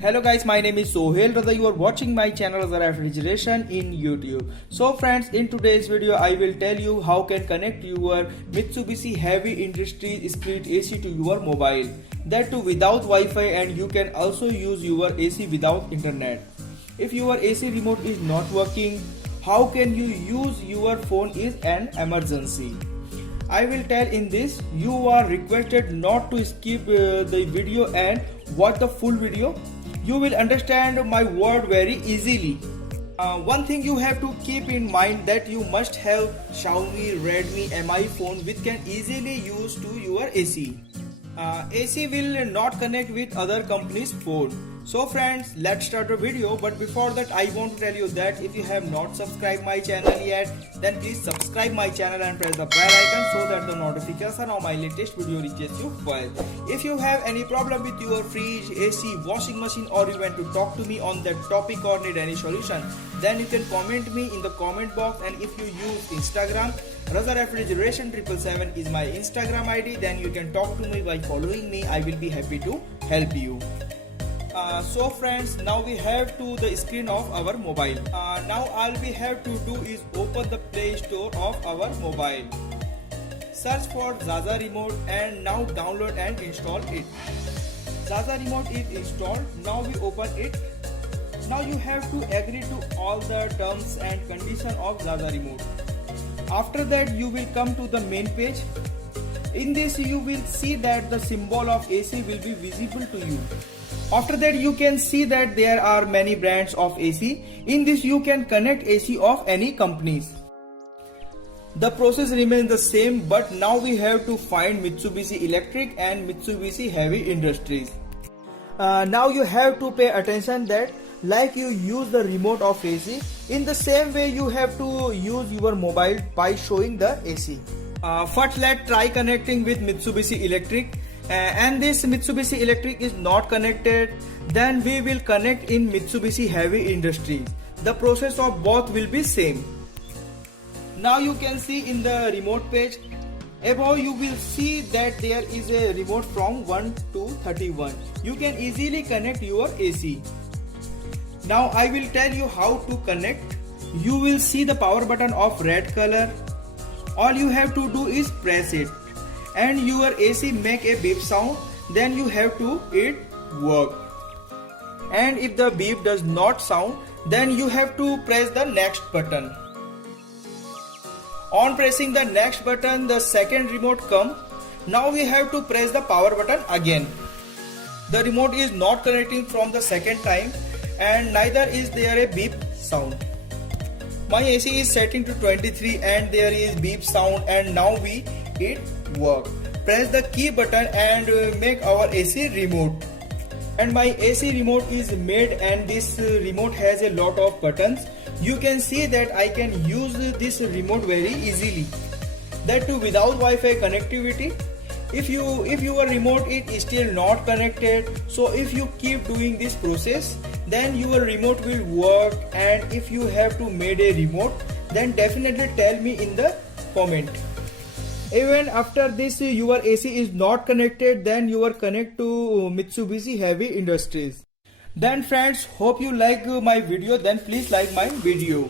Hello guys, my name is Sohail Raza. You are watching my channel Raza Refrigeration in YouTube. So friends, in today's video I will tell you how can connect your Mitsubishi Heavy Industries split AC to your mobile. That too without Wi-Fi, and you can also use your AC without internet. If your AC remote is not working, how can you use your phone is an emergency. I will tell in this. You are requested not to skip the video and watch the full video. You will understand my word very easily. One thing you have to keep in mind that you must have Xiaomi, Redmi, Mi phone which can easily use to your AC. AC will not connect with other companies' phone. So friends, let's start the video. But before that, I want to tell you that if you have not subscribed my channel yet, then please subscribe my channel and press the bell icon so that the notification of my latest video reaches you first. If you have any problem with your fridge, AC, washing machine, or you want to talk to me on that topic or need any solution, then you can comment me in the comment box. And if you use Instagram, Raza Refrigeration 777 is my Instagram ID, then you can talk to me by following me. I will be happy to help you. So friends, now we have to the screen of our mobile. Now all we have to do is open the Play Store of our mobile. Search for Zaza Remote and now download and install it. Zaza Remote is installed. Now we open it. Now you have to agree to all the terms and conditions of Zaza Remote. After that, you will come to the main page. In this you will see that the symbol of AC will be visible to you. After that, you can see that there are many brands of AC. In this you can connect AC of any companies. The process remains the same, but now we have to find Mitsubishi Electric and Mitsubishi Heavy Industries. Now you have to pay attention that like you use the remote of AC, in the same way you have to use your mobile by showing the AC. First let's try connecting with Mitsubishi Electric. And this Mitsubishi Electric is not connected, then we will connect in Mitsubishi Heavy Industries. The process of both will be same. Now you can see in the remote page above you will see that there is a remote from 1 to 31. You can easily connect your AC. Now I will tell you how to connect. You will see the power button of red color. All you have to do is press it and your AC make a beep sound, then you have to it work. And if the beep does not sound, then you have to press the next button. On pressing the next button, the second remote come. Now we have to press the power button again. The remote is not connecting from the second time and neither is there a beep sound. My AC is setting to 23 and there is beep sound, and now we it work. Press the key button and make our AC remote. And my AC remote is made, and this remote has a lot of buttons. You can see that I can use this remote very easily. That too without Wi-Fi connectivity. If your remote is still not connected, so if you keep doing this process, then your remote will work. And if you have to make a remote, then definitely tell me in the comment. Even after this your AC is not connected, then you are connect to Mitsubishi Heavy Industries. Then friends, hope you like my video, then please like my video.